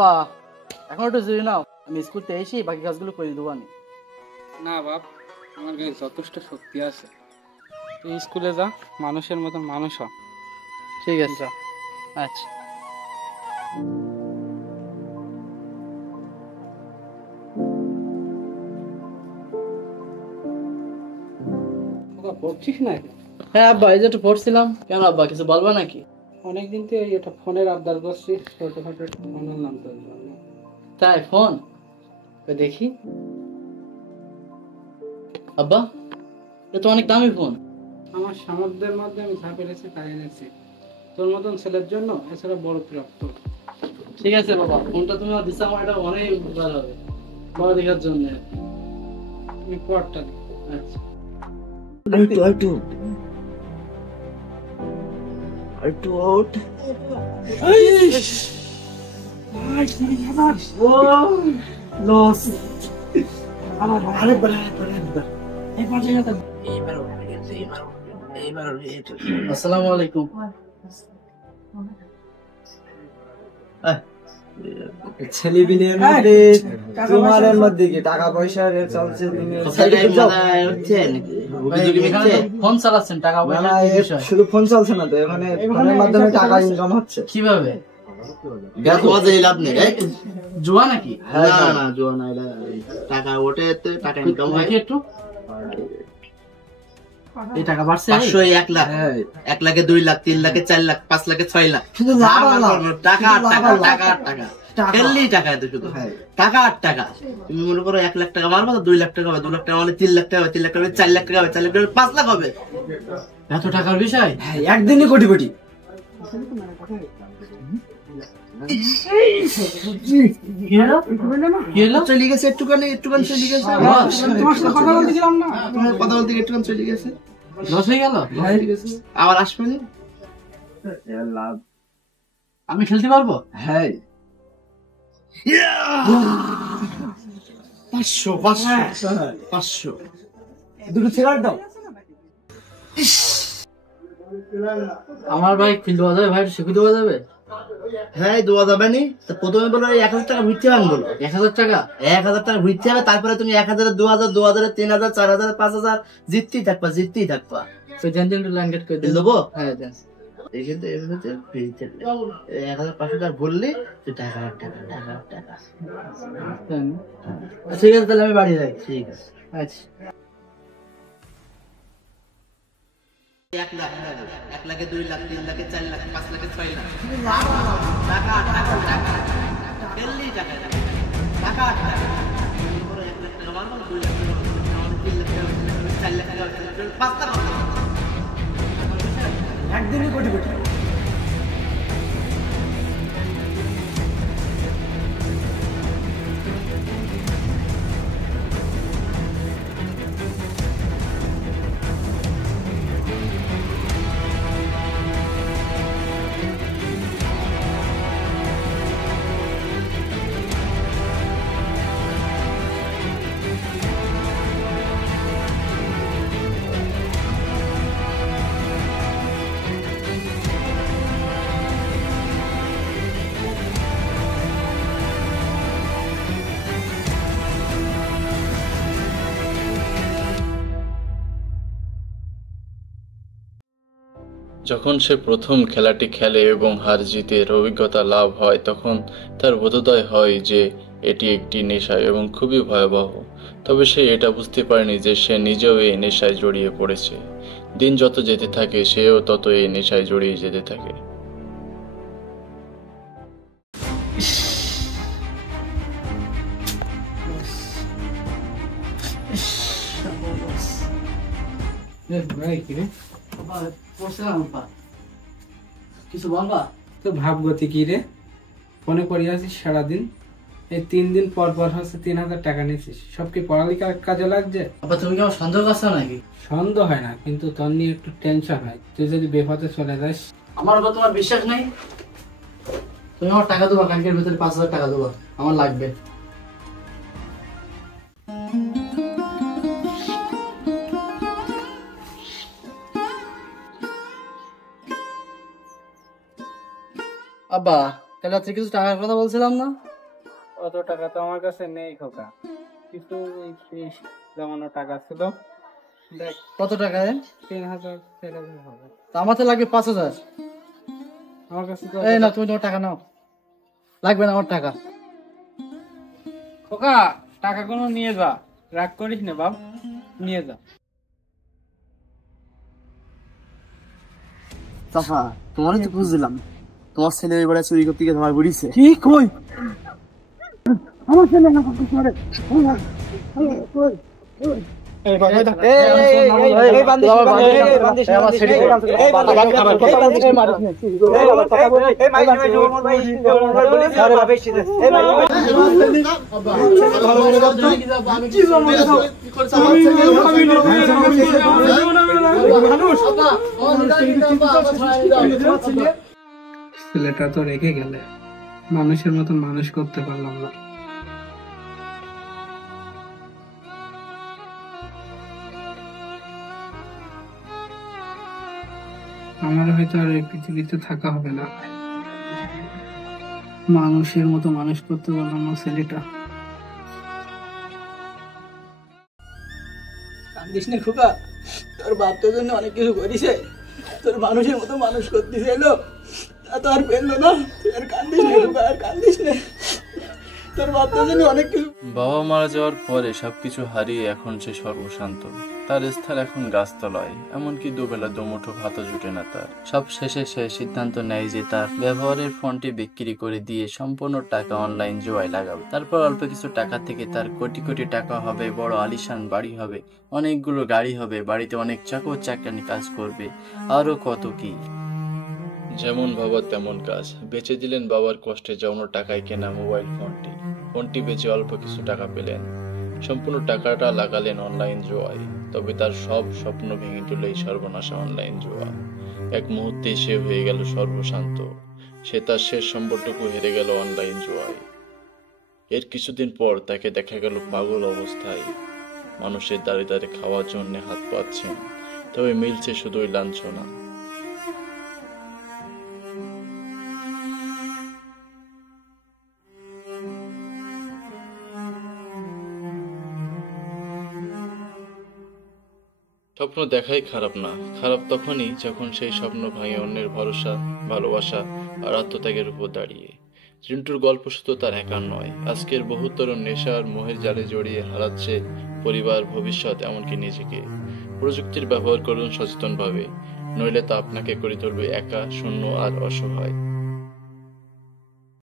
আব্বা এখন একটু জরুরি নাও, আমি স্কুল থেকে এসে বাকি কাজগুলো করে দেবো। আমি না বাপ, আমার গায়ে যথেষ্ট শক্তি আছে। তুই স্কুলে যা, মানুষের মতন মানুষ হ। ঠিক আছে। আচ্ছা পড়ছিস না? হ্যাঁ আব্বা, এই যে একটু পড়ছিলাম। কেন আব্বা, কিছু বলবা নাকি? অনেকদিন তো এটা ফোনের আবদার করছি, ছোটখাটো ফোন আনলাম তোর জন্য। তাই ফোন দেখি। আব্বা এটা তো অনেক দামি ফোন। আমার সামর্থ্যের মধ্যে আমি যা পেরেছি তাই এনেছি তোর মতন ছেলের জন্য, এছাড়া বড় প্রাপ্ত। ঠিক আছে বাবা, ফোনটা তুমি আমার দিচ্ছ, আমার এটা অনেক উপকার হবে বড় দেখার জন্য। তুমি পড়টা দে। আচ্ছা out. Lost. আসসালামু আলাইকুম। ছেলেপিলের মধ্যে তোমার মধ্যে কি টাকা পয়সার চলছে? ফোন চালাচ্ছেন, টাকা পয়সা শুধু ফোন চলছে না তো, এখানে ফোনের মাধ্যমে টাকা ইনকাম হচ্ছে। কিভাবে? জুয়া নাকি? না জুয়া না, টাকা ওঠে, টাকা ইনকাম হয়। একটু এই টাকা বাড়ছে 500 1 লাখ, 1 লাখে 2 লাখ, 3 লাখে 4 লাখ, 5 লাখে 6 লাখ। শুধু লাভ আর লাভ। টাকা টাকা টাকা টাকা খেললি টাকা, এত শুধু টাকা আর টাকা। তুমি মনে করো 1 লাখ টাকা মারবো তো 2 লাখ টাকা হবে, 2 লাখ টাকা মানে 3 লাখ টাকা হবে, 3 লাখ টাকা 4 লাখ টাকা হবে, 4 লাখ টাকা 5 লাখ হবে। এত টাকার বিষয়? একদিনই কোটি কোটি। চলে গেছে একটুখানি, একটুখানি চলে গেছে। তোমার সাথে কথা বলতে গেলাম না, তোমার কথা বলতে গিয়ে একটুখানি চলে গেছে। লস হয়ে গেল। আবার আসবে না। লাভ। আমি খেলতে পারবো? হ্যাঁ 500 500 500 দুটো সিগারেট দাও। আমার ভাই খেলতে পাওয়া যাবে? ভাই শিখে দেওয়া যাবে? হ্যাঁ দেওয়া যাবে নি। প্রথমে বলো 1000 টাকা ভুইতে হবে, বলো 1000 টাকা। 1000 টাকা ভুইতে হবে, তারপরে তুমি 1000 2000 2000 3000 4000 5000 জিততেই থাকবা, জিততেই থাকবা। তো জান জান লাইন কাট করে দেবো। হ্যাঁ দেন। এই কিন্তু এমনিতে ফ্রিতে 1500 টাকা ভরলে তুই টাকা টাকা টাকা টাকা। ঠিক আছে, তাহলে আমি বাড়ি যাই। ঠিক আছে। আচ্ছা 1 লাখ, 1 লাখে 2 লাখ, 3 লাখে 4 লাখ, 5 লাখে 6 লাখ। টাকা টাকা টাকা খেললি টাকা টাকা টাকা। 1 লাখ টাকা মারবো, 2 লাখ টাকা মারবো, 3 লাখ টাকা, 4 লাখ টাকা, 5 লাখ টাকা। একদিনই কোটি কোটি। যখন সে প্রথম খেলাটি খেলে এবং হার জিতের অভিজ্ঞতা লাভ হয়, তখন তার বোধোদয় হয় যে এটি একটি নেশা এবং খুবই ভয়াবহ। তবে সে এটা বুঝতে পারেনি যে সে নিজেও এই নেশায় জড়িয়ে পড়েছে। দিন যত যেতে থাকে সেও তত এই নেশায় জড়িয়ে যেতে থাকে। কিছু বলবা? তো ভাবগতি কি রে? ফোনে পড়ে আছিস সারাদিন, এই 3 দিন পর পর হচ্ছে 3000 টাকা নিয়েছিস, সব কি পড়ালেখার কাজে লাগছে? আবার তুমি কি আমার সন্দেহ করছো নাকি? সন্দেহ হয় না, কিন্তু তোর নিয়ে একটু টেনশন হয়। তুই যদি বেপথে চলে যাস। আমার উপর তোমার বিশ্বাস নেই? তুমি আমার টাকা দেবা, ব্যাংকের ভিতরে 5000 টাকা দেবা, আমার লাগবে। আব্বা কাল রাত্রে কিছু টাকার কথা বলছিলাম না? অত টাকা তো আমার কাছে নেই খোকা, কিছু এই শেষ জমানো টাকা ছিল, দেখ কত টাকা? 3000 4000 হবে। তা আমার তো লাগবে 5000। আমার কাছে তো এই না, তুমি তোমার টাকা নাও, লাগবে না আমার টাকা। খোকা টাকা কোনো নিয়ে যা, রাগ করিস না বাপ, নিয়ে যা। চাচা তোমারই তো বুঝলাম, তোমার ছেলে ওই বেড়া চুরি করতে গিয়ে তোমার বুড়িছে। কি কই? ছেলেটা তো রেখে গেলে, মানুষের মতন মানুষ করতে পারলাম না। আমার হয়তো আর এই পৃথিবীতে থাকা হবে না, মানুষের মতো মানুষ করতে পারলাম না ছেলেটা। কান্দিস না খোকা, তোর বাপ তোর জন্য অনেক কিছু করেছে, তোর মানুষের মতো মানুষ করতে চাইলো, তা তো আর পেলো না। তুই আর কান্দিস না খোকা, আর কান্দিস না, তোর বাপ তোর জন্য অনেক কিছু। বাবা মারা যাওয়ার পরে সবকিছু হারিয়ে এখন সে সর্বশান্ত। তার স্থান এখন গাছতলায়, এমনকি দুবেলা দুমুঠো ভাতও জুটে না তার। সব শেষে সে সিদ্ধান্ত নেয় যে তার ব্যবহারের ফোনটি বিক্রি করে দিয়ে সম্পূর্ণ টাকা অনলাইন জুয়ায় লাগাবে। তারপর অল্প কিছু টাকা থেকে তার কোটি কোটি টাকা হবে, বড় আলিশান বাড়ি হবে, অনেকগুলো গাড়ি হবে, বাড়িতে অনেক চাকর চাকরানি কাজ করবে, আরো কত কি। যেমন বাবা তেমন কাজ। বেচে দিলেন বাবার কষ্টে জমানো টাকায় কেনা মোবাইল ফোনটি। ফোনটি বেচে অল্প কিছু টাকা পেলেন, সম্পূর্ণ টাকাটা লাগালেন অনলাইন জুয়ায়। তবে তার সব স্বপ্ন ভেঙে দিল এই সর্বনাশা অনলাইন জুয়া। এক মুহূর্তে সে হয়ে গেল সর্বশান্ত। সে তার শেষ সম্পর্কটুকু হেরে গেল অনলাইন জুয়ায়। এর কিছুদিন পর তাকে দেখা গেল পাগল অবস্থায়, মানুষের দাঁড়ে দাঁড়ে খাওয়ার জন্য হাত পাচ্ছেন, তবে মিলছে শুধুই লাঞ্ছনা। স্বপ্ন দেখাই খারাপ না, খারাপ তখনই যখন সেই স্বপ্ন ভাঙে অন্যের ভরসা, ভালোবাসা আর আত্মত্যাগের উপর দাঁড়িয়ে। চিন্টুর গল্প শুধু তার একার নয়, আজকের বহু তরুণ নেশার মোহের জালে জড়িয়ে হারাচ্ছে পরিবার, ভবিষ্যৎ, এমনকি নিজেকে। প্রযুক্তির ব্যবহার করুন সচেতনভাবে, নইলে তা আপনাকে করে তুলবে একা, শূন্য আর অসহায়।